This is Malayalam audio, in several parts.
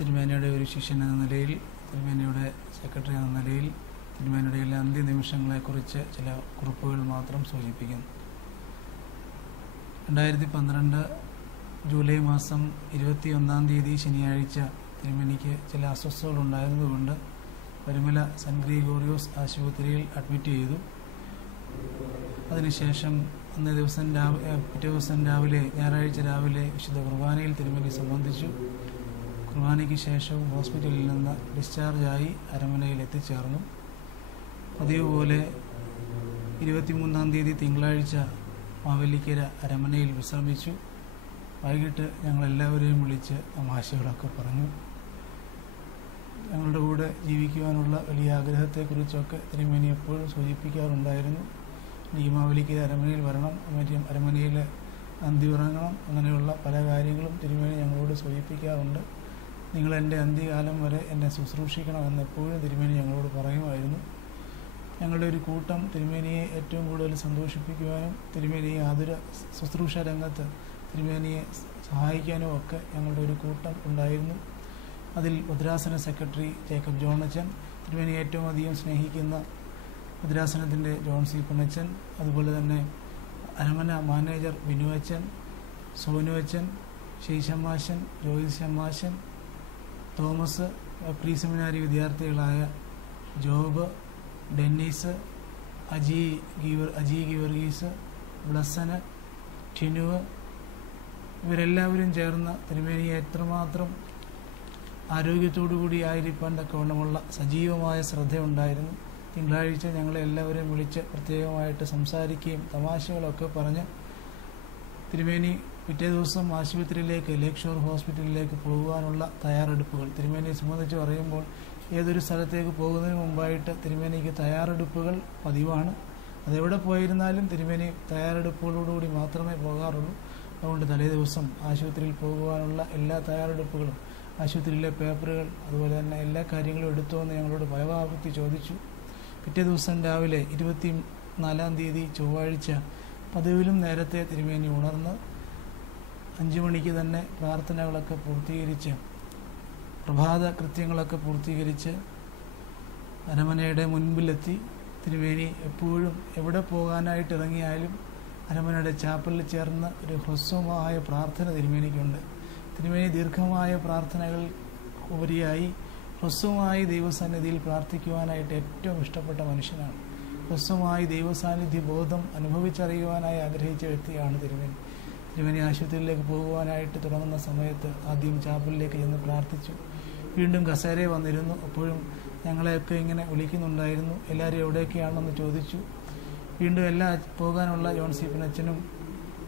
തിരുമേനിയുടെ ഒരു ശിഷ്യൻ എന്ന നിലയിൽ, തിരുമേനിയുടെ സെക്രട്ടറി എന്ന നിലയിൽ തിരുമേനിയുടെ എല്ലാ അന്ത്യനിമിഷങ്ങളെക്കുറിച്ച് ചില കുറിപ്പുകൾ മാത്രം സൂചിപ്പിക്കുന്നു. 2012 ജൂലൈ മാസം 21-ാം തീയതി ശനിയാഴ്ച തിരുമേനിക്ക് ചില അസ്വസ്ഥതകളുണ്ടായിരുന്നതുകൊണ്ട് പരുമല സെൻറ്റ് ഗ്രിഗോറിയോസ് ആശുപത്രിയിൽ അഡ്മിറ്റ് ചെയ്തു. അതിനുശേഷം പിറ്റേ ദിവസം രാവിലെ, ഞായറാഴ്ച രാവിലെ വിശുദ്ധ കുർബാനയിൽ തിരുമേനി സംബന്ധിച്ചു. കുർബാനയ്ക്ക് ശേഷവും ഹോസ്പിറ്റലിൽ നിന്ന് ഡിസ്ചാർജായി അരമനയിൽ എത്തിച്ചേർന്നു. പതിവ് പോലെ 23-ാം തീയതി തിങ്കളാഴ്ച മാവേലിക്കര അരമനയിൽ വിശ്രമിച്ചു. വൈകിട്ട് ഞങ്ങളെല്ലാവരെയും വിളിച്ച് തമാശകളൊക്കെ പറഞ്ഞു. ഞങ്ങളുടെ കൂടെ ജീവിക്കുവാനുള്ള വലിയ ആഗ്രഹത്തെക്കുറിച്ചൊക്കെ തിരുമേനി എപ്പോഴും സൂചിപ്പിക്കാറുണ്ടായിരുന്നു. എനിക്ക് മാവേലിക്കര അരമനയിൽ വരണം, അരമനയിൽ അന്തിയുറങ്ങണം, അങ്ങനെയുള്ള പല കാര്യങ്ങളും തിരുമേനി ഞങ്ങളോട് സൂചിപ്പിക്കാറുണ്ട്. നിങ്ങൾ എൻ്റെ അന്ത്യകാലം വരെ എന്നെ ശുശ്രൂഷിക്കണമെന്ന് എപ്പോഴും തിരുമേനി ഞങ്ങളോട് പറയുമായിരുന്നു. ഞങ്ങളുടെ ഒരു കൂട്ടം തിരുമേനിയെ ഏറ്റവും കൂടുതൽ സന്തോഷിപ്പിക്കുവാനും തിരുമേനിയെ ആതുര ശുശ്രൂഷ രംഗത്ത് തിരുമേനിയെ സഹായിക്കാനും ഒക്കെ ഞങ്ങളുടെ ഒരു കൂട്ടം ഉണ്ടായിരുന്നു. അതിൽ ഭദ്രാസന സെക്രട്ടറി ജേക്കബ് ജോണച്ചൻ, തിരുമേനിയെ ഏറ്റവും അധികം സ്നേഹിക്കുന്ന ഭദ്രാസനത്തിൻ്റെ ജോൺ സി പുന്നച്ചൻ, അതുപോലെ തന്നെ അരമന മാനേജർ വിനുവച്ചൻ, സോനുവച്ചൻ, ഷെയ്ഷമ്മാശൻ, ജോയിസ് ഷമ്മാശൻ, തോമസ്, പ്രീ സെമിനാരി വിദ്യാർത്ഥികളായ ജോബ്, ഡെന്നീസ്, അജി ഗീവർഗീസ്, ബ്ലസ്സന്, ടിനുവ്, ഇവരെല്ലാവരും ചേർന്ന് തിരുമേനിയെ എത്രമാത്രം ആരോഗ്യത്തോടുകൂടി ആയിരിക്കാൻ തക്കവണ്ണമുള്ള സജീവമായ ശ്രദ്ധയുണ്ടായിരുന്നു. തിങ്കളാഴ്ച ഞങ്ങളെ എല്ലാവരെയും വിളിച്ച് പ്രത്യേകമായിട്ട് സംസാരിക്കുകയും തമാശകളൊക്കെ പറഞ്ഞ് തിരുമേനി പിറ്റേ ദിവസം ആശുപത്രിയിലേക്ക്, ലേക്ക് ഷോർ ഹോസ്പിറ്റലിലേക്ക് പോകുവാനുള്ള തയ്യാറെടുപ്പുകൾ തിരുമേനിയെ സംബന്ധിച്ച് പറയുമ്പോൾ ഏതൊരു സ്ഥലത്തേക്ക് പോകുന്നതിന് മുമ്പായിട്ട് തിരുമേനിക്ക് തയ്യാറെടുപ്പുകൾ പതിവാണ്. അതെവിടെ പോയിരുന്നാലും തിരുമേനി തയ്യാറെടുപ്പുകളോടുകൂടി മാത്രമേ പോകാറുള്ളൂ. അതുകൊണ്ട് തലേ ദിവസം ആശുപത്രിയിൽ പോകുവാനുള്ള എല്ലാ തയ്യാറെടുപ്പുകളും, ആശുപത്രിയിലെ പേപ്പറുകൾ, അതുപോലെ തന്നെ എല്ലാ കാര്യങ്ങളും എടുത്തുവെന്ന് ഞങ്ങളോട് പലവാർത്തി ചോദിച്ചു. പിറ്റേ ദിവസം രാവിലെ 24-ാം തീയതി ചൊവ്വാഴ്ച പതിവിലും നേരത്തെ തിരുമേനി ഉണർന്ന് 5 മണിക്ക് തന്നെ പ്രാർത്ഥനകളൊക്കെ പൂർത്തീകരിച്ച്, പ്രഭാത കൃത്യങ്ങളൊക്കെ പൂർത്തീകരിച്ച് അരമനയുടെ മുൻപിലെത്തി. തിരുമേനി എപ്പോഴും എവിടെ പോകാനായിട്ട് ഇറങ്ങിയാലും അരമനയുടെ ചാപ്പലിൽ ചേർന്ന് ഒരു ഹ്രസ്വമായ പ്രാർത്ഥന തിരുമേനിക്കുണ്ട്. തിരുമേനി ദീർഘമായ പ്രാർത്ഥനകൾ ഉപരിയായി ഹ്രസ്വമായി ദൈവസാന്നിധ്യത്തിൽ പ്രാർത്ഥിക്കുവാനായിട്ട് ഏറ്റവും ഇഷ്ടപ്പെട്ട മനുഷ്യനാണ്. ഹ്രസ്വമായി ദൈവസാന്നിധ്യ ബോധം അനുഭവിച്ചറിയുവാനായി ആഗ്രഹിച്ച വ്യക്തിയാണ് തിരുമേനി. തിരുമേനി ആശുപത്രിയിലേക്ക് പോകുവാനായിട്ട് തുടങ്ങുന്ന സമയത്ത് ആദ്യം ചാപ്പലിലേക്ക് ചെന്ന് പ്രാർത്ഥിച്ചു. വീണ്ടും കസേരയിൽ വന്നിരുന്നു. അപ്പോഴും ഞങ്ങളെയൊക്കെ ഇങ്ങനെ വിളിക്കുന്നുണ്ടായിരുന്നു. എല്ലാവരും എവിടെയൊക്കെയാണെന്ന് ചോദിച്ചു. വീണ്ടും പോകാനുള്ള ജോൺ സി പുന്നച്ചനും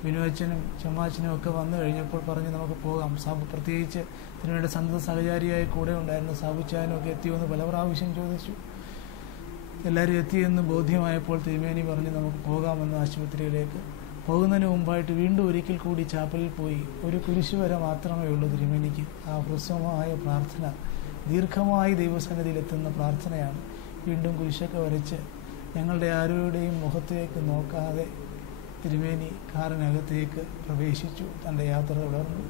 വിനുവച്ചനും ചമ്മാച്ചനും ഒക്കെ വന്നു കഴിഞ്ഞപ്പോൾ പറഞ്ഞ് നമുക്ക് പോകാം. പ്രത്യേകിച്ച് തിരുമേനിയുടെ സന്തത സഹചാരിയായി കൂടെ ഉണ്ടായിരുന്ന സാബുച്ചാനും ഒക്കെ എത്തിയെന്ന് പല പ്രാവശ്യം ചോദിച്ചു. എല്ലാവരും എത്തിയെന്ന് ബോധ്യമായപ്പോൾ തിരുമേനി പറഞ്ഞ് നമുക്ക് പോകാമെന്ന് ആശുപത്രിയിലേക്ക്. പോകുന്നതിന് മുമ്പായിട്ട് വീണ്ടും ഒരിക്കൽ കൂടി ചാപ്പലിൽ പോയി ഒരു കുരിശ് വര മാത്രമേ ഉള്ളൂ തിരുമേനിക്ക്. ആ ഹ്രസ്വമായ പ്രാർത്ഥന, ദീർഘമായി ദൈവസന്നിധിയിലെത്തുന്ന പ്രാർത്ഥനയാണ്. വീണ്ടും കുരിശൊക്കെ വരച്ച് ഞങ്ങളുടെ ആരുടെയും മുഖത്തേക്ക് നോക്കാതെ തിരുമേനി കാറിനകത്തേക്ക് പ്രവേശിച്ചു. തൻ്റെ യാത്ര തുടർന്നു.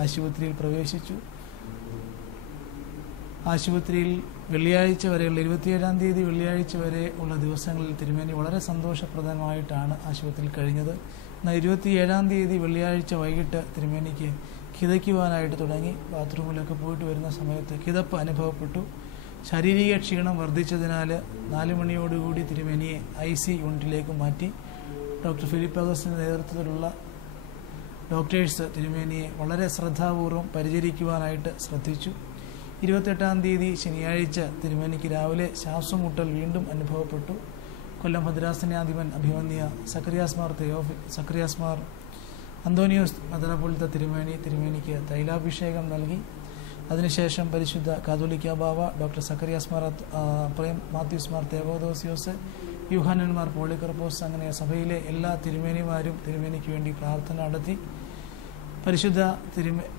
ആശുപത്രിയിൽ പ്രവേശിച്ചു. ആശുപത്രിയിൽ വെള്ളിയാഴ്ച വരെയുള്ള 27-ാം തീയതി വെള്ളിയാഴ്ച വരെ ഉള്ള ദിവസങ്ങളിൽ തിരുമേനി വളരെ സന്തോഷപ്രദമായിട്ടാണ് ആശുപത്രിയിൽ കഴിഞ്ഞത്. എന്നാൽ 27-ാം തീയതി വെള്ളിയാഴ്ച വൈകിട്ട് തിരുമേനിക്ക് കിതയ്ക്കുവാനായിട്ട് തുടങ്ങി. ബാത്റൂമിലൊക്കെ പോയിട്ട് വരുന്ന സമയത്ത് കിതപ്പ് അനുഭവപ്പെട്ടു. ശാരീരിക ക്ഷീണം വർദ്ധിച്ചതിനാൽ 4 മണിയോടുകൂടി തിരുമേനിയെ IC യൂണിറ്റിലേക്ക് മാറ്റി. ഡോക്ടർ ഫിലിപ്പ് അഗസ്റ്റിൻ്റെ നേതൃത്വത്തിലുള്ള ഡോക്ടേഴ്സ് തിരുമേനിയെ വളരെ ശ്രദ്ധാപൂർവം പരിചരിക്കുവാനായിട്ട് ശ്രദ്ധിച്ചു. 28-ാം തീയതി ശനിയാഴ്ച തിരുമേനിക്ക് രാവിലെ ശ്വാസമുട്ടൽ വീണ്ടും അനുഭവപ്പെട്ടു. കൊല്ലം ഭദ്രാസനാധിപൻ അഭിമന്യ സക്രിയാസ് മാർ അന്തോണിയോസ് മെത്രാപ്പൊലീത്ത തിരുമേനിക്ക് തൈലാഭിഷേകം നൽകി. അതിനുശേഷം പരിശുദ്ധ കാതോലിക്ക ബാവ, ഡോക്ടർ സക്കറിയാസ് മാർ മാത്യൂസ് മാർ തേവോദോസിയോസ്, യൂഹാനന്മാർ പോളികർപ്പോസ്, അങ്ങനെ സഭയിലെ എല്ലാ തിരുമേനിമാരും തിരുമേനിക്ക് വേണ്ടി പ്രാർത്ഥന നടത്തി. പരിശുദ്ധ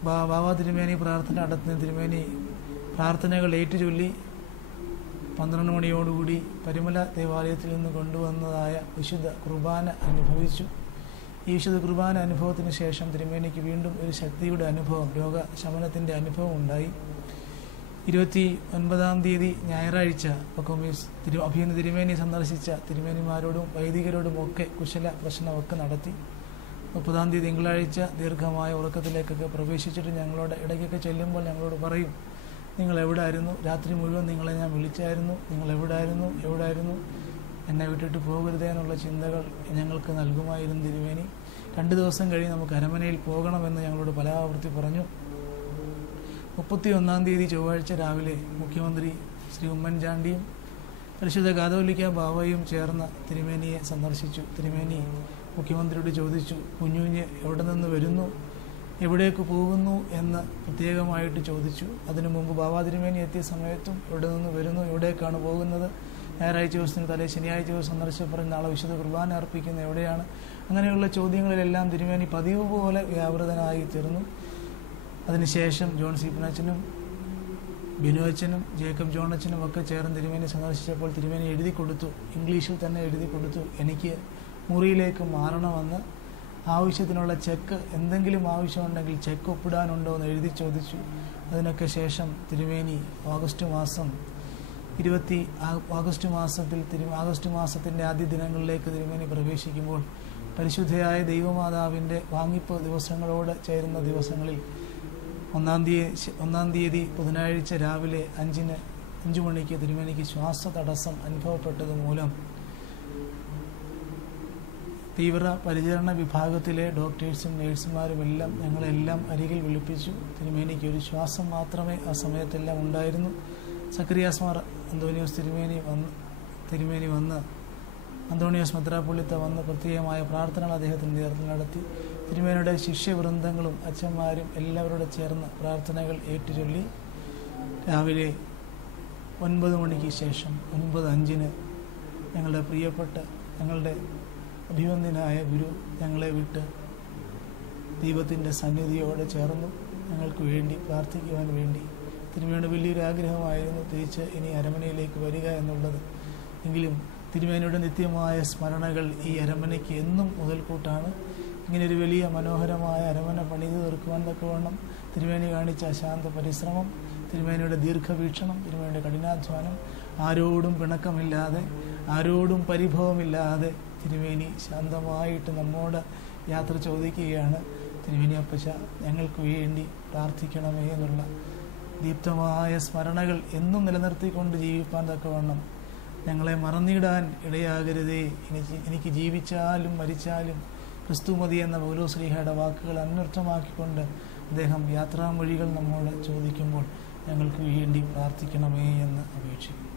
ബാവ തിരുമേനി പ്രാർത്ഥന നടത്തുന്ന തിരുമേനി പ്രാർത്ഥനകൾ ഏറ്റുചൊല്ലി 12 മണിയോടുകൂടി പരുമല ദേവാലയത്തിൽ നിന്ന് കൊണ്ടുവന്നതായ വിശുദ്ധ കുർബാന അനുഭവിച്ചു. ഈ വിശുദ്ധ കുർബാന അനുഭവത്തിന് ശേഷം തിരുമേനിക്ക് വീണ്ടും ഒരു ശക്തിയുടെ അനുഭവം, രോഗശമനത്തിൻ്റെ അനുഭവം ഉണ്ടായി. 29-ാം തീയതി ഞായറാഴ്ച പക്കോമീസ് അഭിയന്ന് തിരുമേനി സന്ദർശിച്ച തിരുമേനിമാരോടും വൈദികരോടും ഒക്കെ കുശല പ്രശ്നമൊക്കെ നടത്തി. 30-ാം തീയതി തിങ്കളാഴ്ച ദീർഘമായ ഉറക്കത്തിലേക്കൊക്കെ പ്രവേശിച്ചിട്ട് ഞങ്ങളോട് ഇടയ്ക്കൊക്കെ ചെല്ലുമ്പോൾ ഞങ്ങളോട് പറയും, നിങ്ങൾ എവിടായിരുന്നു? രാത്രി മുഴുവൻ നിങ്ങളെ ഞാൻ വിളിച്ചായിരുന്നു, നിങ്ങൾ എവിടായിരുന്നു? എന്നെ വിട്ടിട്ട് പോകരുതേ എന്നുള്ള ചിന്തകൾ ഞങ്ങൾക്ക് നൽകുമായിരുന്നു തിരുമേനി. 2 ദിവസം കഴിഞ്ഞ് നമുക്ക് അരമനയിൽ പോകണമെന്ന് ഞങ്ങളോട് പലാവർത്തി പറഞ്ഞു. 31-ാം തീയതി ചൊവ്വാഴ്ച രാവിലെ മുഖ്യമന്ത്രി ശ്രീ ഉമ്മൻചാണ്ടിയും പരിശുദ്ധ കാതോലിക്ക ബാവയും ചേർന്ന് തിരുമേനിയെ സന്ദർശിച്ചു. തിരുമേനി മുഖ്യമന്ത്രിയോട് ചോദിച്ചു, കുഞ്ഞുഞ്ഞ് എവിടെ നിന്ന് വരുന്നു, എവിടേക്ക് പോകുന്നു എന്ന് പ്രത്യേകമായിട്ട് ചോദിച്ചു. അതിനു മുമ്പ് ബാബാ തിരുമേനി എത്തിയ സമയത്തും എവിടെ നിന്ന് വരുന്നു, എവിടേക്കാണ് പോകുന്നത്, ഞായറാഴ്ച ദിവസത്തിന് തലേ ശനിയാഴ്ച ദിവസം സന്ദർശിച്ച് നാളെ വിശുദ്ധ കുർബാന അർപ്പിക്കുന്നത് എവിടെയാണ്, അങ്ങനെയുള്ള ചോദ്യങ്ങളിലെല്ലാം തിരുമേനി പതിവ് പോലെ വ്യാപൃതനായി തീർന്നു. അതിനുശേഷം ജോൺ സീപ്പനച്ചനും ബിനു അച്ഛനും ജേക്കബ് ജോൺ അച്ഛനും ഒക്കെ ചേർന്ന് തിരുമേനി സന്ദർശിച്ചപ്പോൾ തിരുമേനി എഴുതി കൊടുത്തു, ഇംഗ്ലീഷിൽ തന്നെ എഴുതി കൊടുത്തു, എനിക്ക് മുറിയിലേക്ക് മാറണമെന്ന്. ആവശ്യത്തിനുള്ള ചെക്ക്, എന്തെങ്കിലും ആവശ്യമുണ്ടെങ്കിൽ ചെക്ക് ഒപ്പിടാനുണ്ടോ എന്ന് എഴുതി ചോദിച്ചു. അതിനൊക്കെ ശേഷം തിരുമേനി ഓഗസ്റ്റ് മാസത്തിൻ്റെ ആദ്യ ദിനങ്ങളിലേക്ക് തിരുമേനി പ്രവേശിക്കുമ്പോൾ പരിശുദ്ധയായ ദൈവമാതാവിൻ്റെ വാങ്ങിപ്പ് ദിവസങ്ങളോട് ചേരുന്ന ദിവസങ്ങളിൽ 1-ാം തീയതി ബുധനാഴ്ച രാവിലെ 5 മണിക്ക് തിരുമേനിക്ക് ശ്വാസതടസ്സം അനുഭവപ്പെട്ടത് മൂലം തീവ്ര പരിചരണ വിഭാഗത്തിലെ ഡോക്ടേഴ്സും നേഴ്സുമാരും എല്ലാം ഞങ്ങളെല്ലാം അരികിൽ വിളിപ്പിച്ചു. തിരുമേനിക്ക് ഒരു ശ്വാസം മാത്രമേ ആ സമയത്തെല്ലാം ഉണ്ടായിരുന്നു. സക്കറിയാസ് മാർ അന്തോണിയോസ് തിരുമേനി വന്ന് അന്തോണിയോസ് മെത്രാപ്പൊലീത്ത വന്ന് പ്രത്യേകമായ പ്രാർത്ഥനകൾ അദ്ദേഹത്തിന് നേതൃത്വം നടത്തി. തിരുമേനിയുടെ ശിഷ്യവൃന്ദങ്ങളും അച്ഛന്മാരും എല്ലാവരോട് ചേർന്ന് പ്രാർത്ഥനകൾ ഏറ്റുചൊല്ലി. രാവിലെ 9 മണിക്ക് ശേഷം 9:05 ഞങ്ങളുടെ പ്രിയപ്പെട്ട ഞങ്ങളുടെ അഭിവന്ദ്യനായ ഗുരു ഞങ്ങളെ വിട്ട് ദൈവത്തിൻ്റെ സന്നിധിയോടെ ചേർന്നു. ഞങ്ങൾക്ക് വേണ്ടി പ്രാർത്ഥിക്കുവാൻ വേണ്ടി തിരുമേനിയുടെ വലിയൊരു ആഗ്രഹമായിരുന്നു തിരിച്ച് ഇനി അരമനയിലേക്ക് വരിക എന്നുള്ളത്. എങ്കിലും തിരുമേനിയുടെ നിത്യമായ സ്മരണകൾ ഈ അരമനയ്ക്ക് എന്നും മുതൽക്കൂട്ടാണ്. ഇങ്ങനൊരു വലിയ മനോഹരമായ അരമന പണിത് തീർക്കുവാൻ തക്കവണ്ണം തിരുമേനി കാണിച്ച അശാന്ത പരിശ്രമം, തിരുമേനിയുടെ ദീർഘവീക്ഷണം, തിരുമേനിയുടെ കഠിനാധ്വാനം, ആരോടും പിണക്കമില്ലാതെ ആരോടും പരിഭവമില്ലാതെ തിരുമേനി ശാന്തമായിട്ട് നമ്മോട് യാത്ര ചോദിക്കുകയാണ്. തിരുമേനി അപ്പച്ച ഞങ്ങൾക്ക് വേണ്ടി പ്രാർത്ഥിക്കണമേ എന്നുള്ള ദീപ്തമായ സ്മരണകൾ എന്നും നിലനിർത്തിക്കൊണ്ട് ജീവിപ്പാൻ തക്കവണ്ണം ഞങ്ങളെ മറന്നിടാൻ ഇടയാകരുതേ. എനിക്ക് ജീവിച്ചാലും മരിച്ചാലും ക്രിസ്തു മതി എന്ന പൗലോസ്ലീഹയുടെ വാക്കുകൾ അന്വർത്ഥമാക്കിക്കൊണ്ട് അദ്ദേഹം യാത്രാമൊഴികൾ നമ്മോട് ചോദിക്കുമ്പോൾ ഞങ്ങൾക്ക് വേണ്ടി പ്രാർത്ഥിക്കണമേ എന്ന് അപേക്ഷിക്കുന്നു.